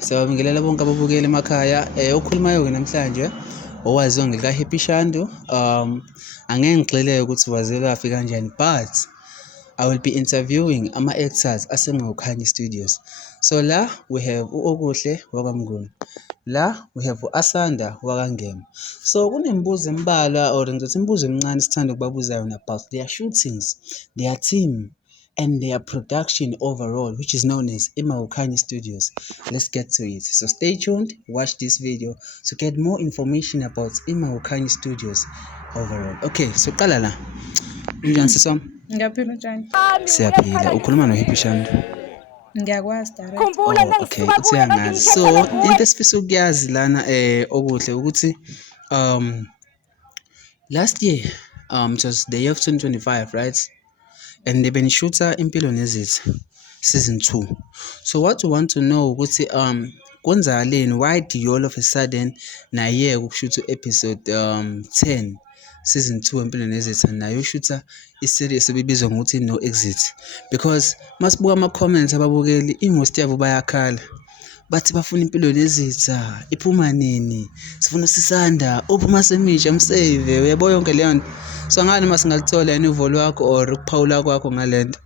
Siyabingelela bonke ababukeli emakhaya. Okhulumayo-ke namhlanje owaziwa ngelika-Happy Shando. Angeke ngigxile ukuthi wazelaphi kanjani, but I will be interviewing ama-actors aseMawukhanya Studios. So la we have u-Okuhle wakwaMnguni. La we have u-Asanda wakwaNgema. So kunembuzo embalwa or ngizothi imibuzo emncane sithanda ukubabuza yona about their shootings, their team, and their production overall, which is known as iMawukhanya Studios. Let's get to it. So stay tuned, watch this video to get more information about iMawukhanya Studios overall. Okay, so qala la. Njani siswami? Ngiyaphila njani? Siyaphila. Ukhuluma noHappy Shando. Ngiyakwazi direct. Okay, uyangazi. So into esifisa ukuyazi lana okuhle ukuthi last year it was the year of 2025, right? And they've been shooter Impilo Nezitha season 2. So what we want to know ukuthi kwenzakaleni, why do you all of a sudden naye ukushoot episode 10 season 2 Impilo Nezitha nayo shooter iseries ebibizwa ngokuthi No Exit? Because masibuka ama comments ababukeli most yabo bayakhala bathi bafuna Impilo Nezitha iphuma nini, sifuna uSisanda uphuma semisha msave, uyabo yonke leyo nto. So ngani masingalithola inuvo lwakho or ukuphawula kwakho ngalento?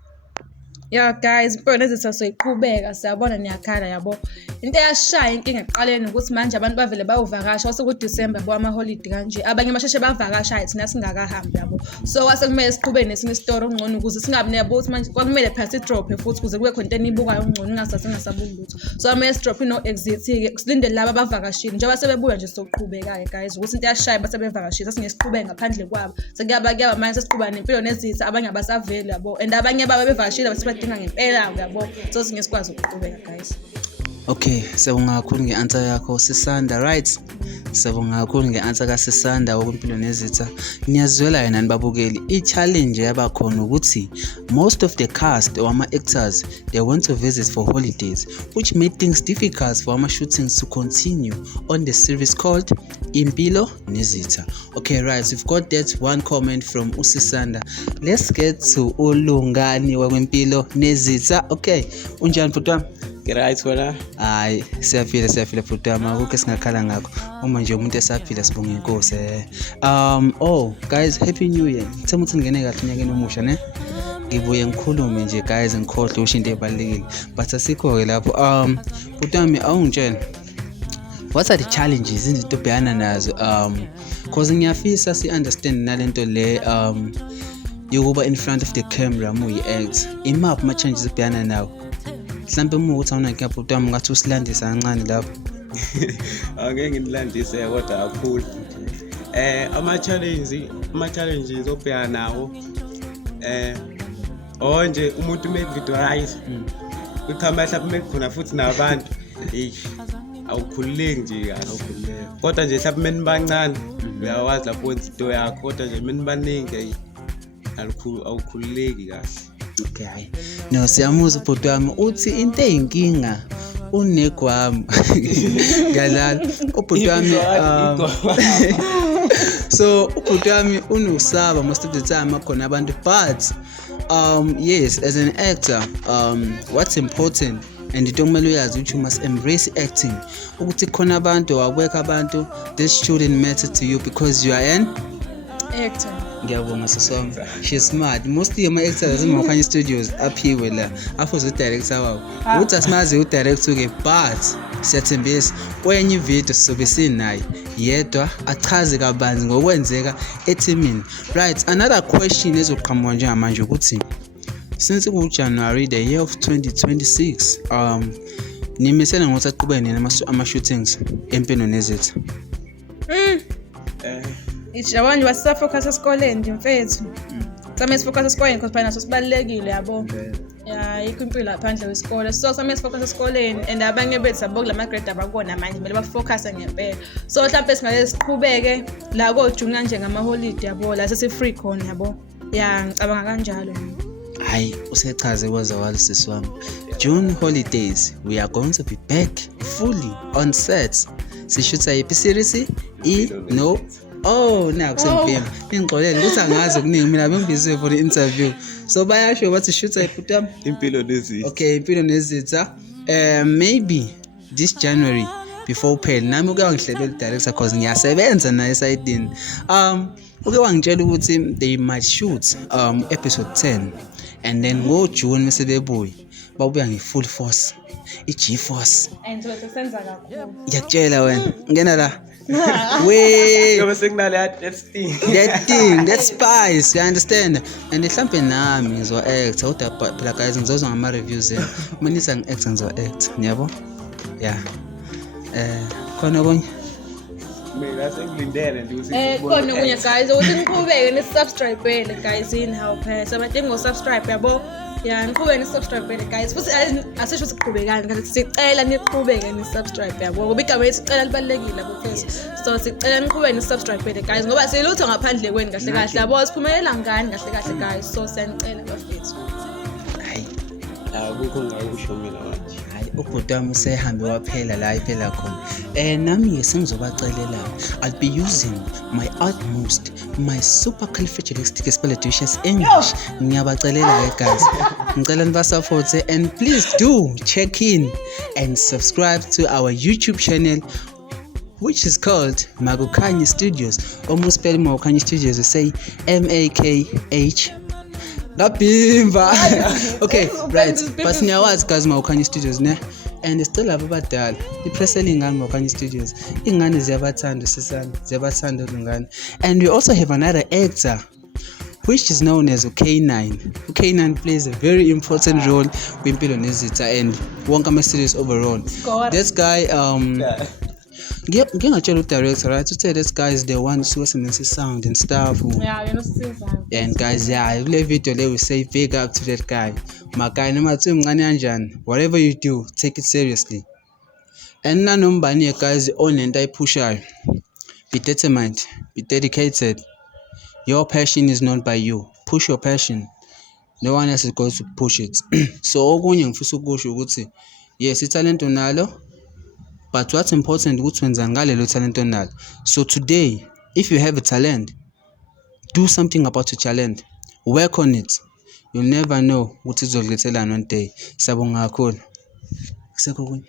Yeah guys, Impilo Nezitha soyiqhubeka, siyabona niyakhala yabo. Into eyashaya inkinga eqaleni ukuthi manje abantu bavele bayovakasha wase ku December bo ama holiday kanje. Abanye basheshe bavakasha thina singakahambi yabo. So wase kumele siqhubeke nesinye story ongcono ukuze singabi neyabo ukuthi manje kwakumele phela sidrop futhi kuze kube khona into enibukayo ongcono ingasabuki lutho. So kumele sidrop No Exit ke silindele laba abavakashile njengoba sebebuya nje soqhubeka ke guys ukuthi into yashaya base bevakashile singesiqhubeke ngaphandle kwabo. Sekuyaba manje sesiqhubana neMpilo Nezitha abanye abasaveli yabo and abanye baba bevakashile basebadinga ngempela yabo. So singesikwazi ukuqhubeka guys. Okay, siyabonga kakhulu nge-answer yakho Sisanda, right? Siyabonga kakhulu nge-answer kaSisanda wokuMpilo Nezitha. Niyazwela yena nibabukeli i-challenge yabakhona ukuthi most of the cast or ama-actors they went to visit for holidays, which made things difficult for our shootings to continue on the series called Impilo Nezitha. Okay, right, so we've got that one comment from Sisanda. Let's get to Ulungani wakwempilo Nezitha. Okay, unjani bhuti? Right wena? Hayi, siyaphila bhutama konke singakhala ngakho. Uma nje umuntu esaphila sibonga inkosi. Oh guys, happy new year. Ngithemba ukuthi ngene kahle unyakeni omusha ne? Ngibuye ngikhulume nje guys, ngikhohle usho into ebalekile. But asikho ke lapho. Bhutami awungitshela. What are the challenges izinto obhekana nazo? Because ngiyafisa si understand nalento le yokuba in front of the camera muyi act. Imaphi ama challenges obhekana nawo? Mhlambe ukuthi awuna ngiyabhuti wami ngathi usilandisa kancane lapho. Angeke nginilandise kodwa kakhulu. Ama challenges obhekana nawo nje umuntu make visualize ukhamba mhlawumbe mekukhona futhi nabantu awukhululeki nje kahle. Kodwa nje mhlawumbe nibancane uyawazi lapho wenza into yakho, kodwa nje nibaningi awukhululeki kahle. Okay. No, siyamuzwa bhuti wami uthi into eyinkinga unegwama. Ngalala ubhuti wami so ubhuti wami unosaba most of the time akhona abantu, but yes, as an actor what's important and into kumele uyazi ukuthi you must embrace acting, ukuthi khona abantu wakweka abantu, this shouldn't matter to you because you are an Actor. Ngiyabonga siswami. She's smart. Mostly ama-actors eMawukhanya Studios aphiwe la afuze u-director wabo ukuthi asimazi u-director ke, but siyathembisa kwenye video sizobe sinaye yedwa achaze kabanzi ngokwenzeka ethimini. Right, another question ezoqhamuka njengamanje ukuthi since ku-January the year of 2026 nimisela ngokuthi aqhubeke nina ama-shootings Impilo Nezitha. Ijabani wasafocus esikoleni nje mfethu. Samele sifocus esikoleni because phela naso sibalekile yabo. Yeah, ikho impilo laphandle kwesikole. So samele sifocus esikoleni and abanye bethu abo kulama grade abakona manje kumele bafocus ngempela. So mhlawumbe singake siqhubeke la ko June nje ngama holiday yabo la sesi free khona yabo. Yeah, ngicabanga kanjalo. Hayi, usechaze kwazawali siswami. June holidays we are going to be back fully on set. Sishutha yiphi series? No. Oh, nakusempima. Ngixolele ukuthi angazi okuningi mina bengibiziwe for the interview. So bayasho bathi shutha ibhuti wami Impilo Nezitha. Okay, Impilo Nezitha. Maybe this January before uphele nami uke wangihlelela director cause ngiyasebenza naye esayidini. Uke wangitshela ukuthi they might shoot episode 10 and then ngoJune mase bebuya babuya nge-full force, i-G-force. And so senza kakhulu. Ngiyakutshela wena, ngena la. Wait, Kube sekunale that thing. that spice, you understand? And mhlambe nami ngizo act, kodwa phela guys ngizozwa ngama reviews eni. Manisa ngi-act ngizo act, ngiyabo? Yeah. Khona konye Mina sengilindele nje ukuthi khona kunye guys ukuthi niqhubeke nisubscribe guys in help sabadinga ngo-subscribe yabo. Yeah, niqhubeke nisubscribe guys. Futhi asisho siqhubekani kanti sicela niqhubeke nisubscribe yabo. Ngoba igama lesicela libalekile bophezulu. So sicela niqhubeke nisubscribe guys ngoba silutho ngaphandle kweni kahle kahle yabo siphumelela ngani kahle kahle guys. So siyanicela bafethu. hayi akukho ngakusho mina manje. hayi ubhuti wami usehambe waphela la iphela khona. Nami sengizobacelela. I'll be using my utmost, my supercalifragilisticexpialidocious English. Ngiyabacelela guys. Ngicela nibasupport and please do check in and subscribe to our YouTube channel which is called Makukhanya Studios. Almost spell Makukhanya Studios, you say M-A-K-H Ngabhimba. Okay, right. But niyawazi guys Makukhanya Studios ne? And still laba abadala. Ipresseli ingane Makukhanya Studios. Ingane ziyabathanda sisana, ziyabathanda ingane. And we also have another actor which is known as K9. K9 plays a very important role kwimpilo nezitha and wonke ama-series overall. This guy ngingatshela u-director right uthe this guy is the one who sound and stuff. Yeah, you know siza. And guys, yeah, kule video le we say big up to that guy. Makai noma uthi umncane kanjani, whatever you do, take it seriously. And nanombani guys onento ayiphushayo. Be determined, be dedicated. Your passion is known by you. Push your passion. No one else is going to push it. So okunye ngifisa ukusho ukuthi yes, italent unalo, but what's important ukuthi wenza ngalelo talent onalo. So today, if you have a talent, do something about your talent. Work on it. You'll never know ukuthi uzokulethela one day. Sabonga kakhulu. Kusekho kunye.